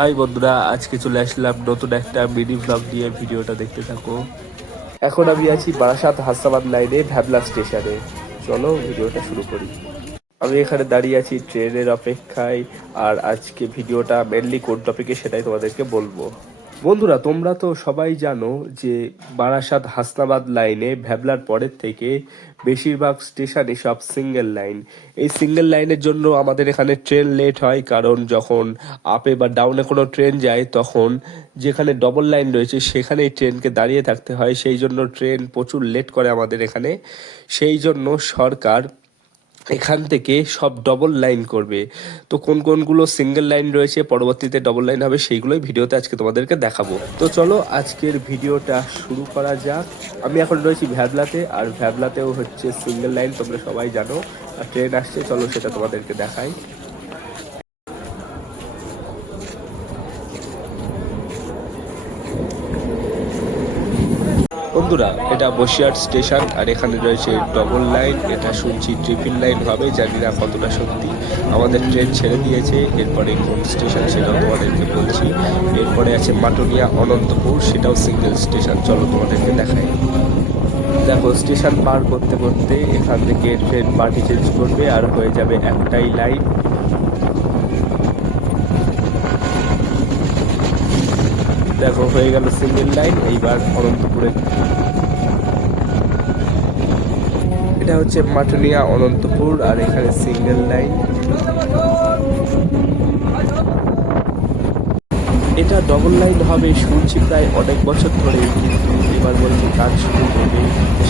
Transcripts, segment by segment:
High বন্ধুরা, আজকে চলে আসলাম নতুন একটা মিনি ব্লগ নিয়ে। ভিডিওটা দেখতে থাকো। এখন আমি আছি বারাসাত হাসাবাদ লাইনে ভ্যাবলা স্টেশনে। চলো ভিডিওটা শুরু করি। আমি এখানে দাঁড়িয়ে আছি ট্রেনের অপেক্ষায়। আর আজকে ভিডিওটা মেনলি কোন টপিকে সেটাই তোমাদেরকে বলবো। বন্ধুরা, তোমরা তো সবাই জানো যে বারাসাত হাসনাবাদ লাইনে ভ্যাবলার পরের থেকে বেশিরভাগ স্টেশনে সব সিঙ্গেল লাইন। এই সিঙ্গেল লাইনের জন্য আমাদের এখানে ট্রেন লেট হয়, কারণ যখন আপে বা ডাউনে কোনো ট্রেন যায় তখন যেখানে ডবল লাইন রয়েছে সেখানেই ট্রেনকে দাঁড়িয়ে থাকতে হয়। সেই জন্য ট্রেন প্রচুর লেট করে আমাদের এখানে। সেই জন্য সরকার এখান থেকে সব ডবল লাইন করবে। তো কোন কোনগুলো সিঙ্গেল লাইন রয়েছে, পরবর্তীতে ডবল লাইন হবে, সেইগুলোই ভিডিওতে আজকে তোমাদেরকে দেখাবো। তো চলো আজকের ভিডিওটা শুরু করা যাক। আমি এখন রয়েছি ভ্যাবলাতে, আর ভ্যাবলাতেও হচ্ছে সিঙ্গেল লাইন, তোমরা সবাই জানো। আর ট্রেন আসছে, চলো সেটা তোমাদেরকে দেখাই। বন্ধুরা, এটা বসিরহাট স্টেশন, আর এখানে রয়েছে ডবল লাইন। এটা শুনছি ট্রিপল লাইন হবে, জানি না কতটা সত্যি। আমাদের ট্রেন ছেড়ে দিয়েছে, এরপরে কোন স্টেশন সেটাও তোমাদেরকে বলছি। এরপরে আছে মাটুনিয়া অনন্তপুর, সেটাও সিঙ্গেল স্টেশন, চলো তোমাদেরকে দেখাই। দেখো, স্টেশন পার করতে করতে এখান থেকে ট্রেন পার্টি চেঞ্জ করবে আর হয়ে যাবে একটাই লাইন। দেখো, হয়ে গেল সিঙ্গেল লাইন। এইবার অনন্তপুরে, এটা হচ্ছে মাটুনিয়া অনন্তপুর, আর এখানে সিঙ্গেল লাইন। এটা ডবল লাইন হবে শুনছি প্রায় অনেক বছর ধরে, কিন্তু এবার বলছি কাজ শুরু করবে।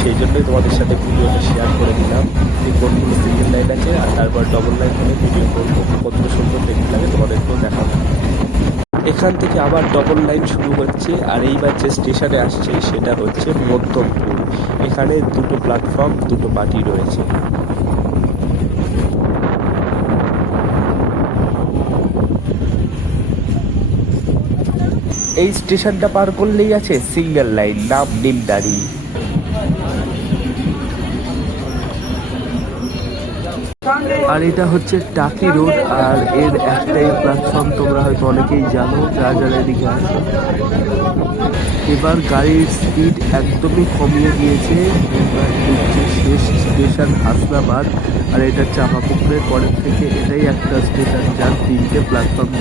সেই জন্যই তোমাদের সাথে ভিডিওটা শেয়ার করে দিলাম যে কোনগুলো সিঙ্গেল লাইন আছে, আর তারপর ডবল লাইন হলে ভিডিও করবো। কতটা সুন্দর দেখতে লাগে তোমাদেরকেও দেখাবো। এখান থেকে আবার ডবল লাইন শুরু হচ্ছে, আর এইবার যে স্টেশনে আসছে সেটা হচ্ছে মধ্যমপুর। এখানে দুটো প্ল্যাটফর্ম, দুটো পার্টি রয়েছে। এই স্টেশনটা পার করলেই আছে সিঙ্গেল লাইন, নাম নিমদারি। আর এটা হচ্ছে টাকি রোড, আর এর একটাই প্ল্যাটফর্ম, তোমরা হয়তো অনেকেই জানো যারা যারা এদিকে আসো। এবার গাড়ির স্পিড একদমই কমিয়ে দিয়েছে। এবার হচ্ছে শেষ স্টেশন হাসনাবাদ, আর এটা চাঁপাপুকুরের পরের থেকে এটাই একটা স্টেশন যার তিনটে প্ল্যাটফর্ম।